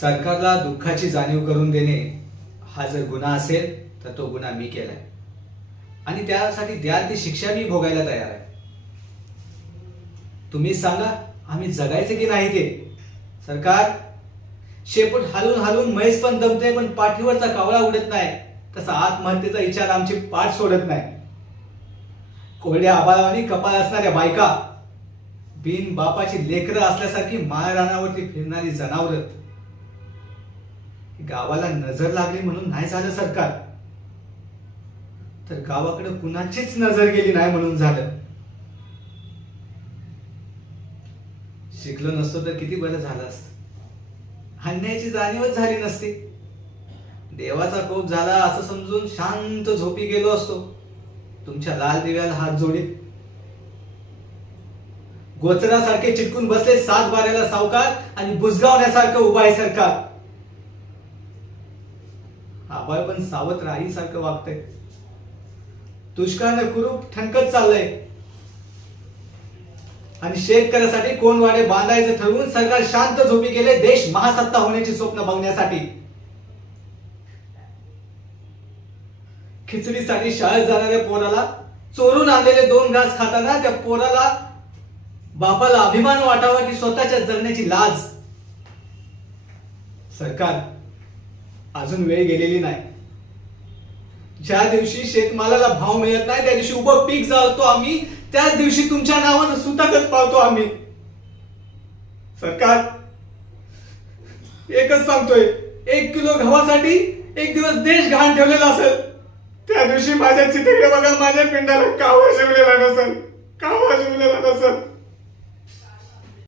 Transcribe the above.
सरकारला दुःखाची जाणीव करून देणे हा जर गुन्हा असेल तर तो गुन्हा मी केलाय. आणि त्यासाठी द्याल ती शिक्षा मी भोगायला तयार आहे. तुम्ही सांगा आम्ही जगायचे की नाही ते? सरकार शेपूट हलून हलवून म्हैस पण दमते पण पाठीवरचा कावळा उडत नाही. तसा आत्महत्येचा विचार आमची पाठ सोडत नाही. कोरड्या आबाळावानी कपाळ असणाऱ्या बायका बिन बापाची लेकरं असल्यासारखी माळरानावरती फिरणारी जनावरं गावाला नजर लागली म्हणून नाही झालं सरकार. तर गावाकडे कुणाचीच नजर गेली नाही म्हणून झालं. शिकलो नसतो तर किती बरं झालं असत. अन्यायाची जाणीवच झाली नसती. देवाचा कोप झाला असं समजून शांत झोपी गेलो असतो. तुमच्या लाल दिव्याला हात जोडीत. गोचरासारखे चिटकून बसले सात बाऱ्याला सावकार आणि बुजगावण्यासारखं उभा आहे सरकार. आबाळ पण सावत्र राहीसारखं वागतंय. दुष्काळ कुरूप ठणकत चाललंय. आणि शेतकऱ्यासाठी कोण वाडे बांधायचं ठरवून सरकार शांत झोपी गेले देश महासत्ता होण्याची स्वप्न बघण्यासाठी. खिचडीसाठी शाळेत जाणाऱ्या पोराला चोरून आणलेले दोन घास खाताना त्या पोराला बापाला अभिमान वाटावा की स्वतःच्या जगण्याची लाज. सरकार अजून वेळ गेलेली नाही. ज्या दिवशी शेतमालाला भाव मिळत नाही त्या दिवशी उभं पीक जाळतो आम्ही. त्याच दिवशी तुमच्या नावानं सुताकच पावतो आम्ही. सरकार एकच सांगतोय एक किलो गव्हासाठी एक दिवस देश घाण ठेवलेला असेल. त्या दिवशी माझ्या चितेकडे बघा माझ्या पिंडाला कावा शिवलेला नसेल. कावा शिवलेला नसेल.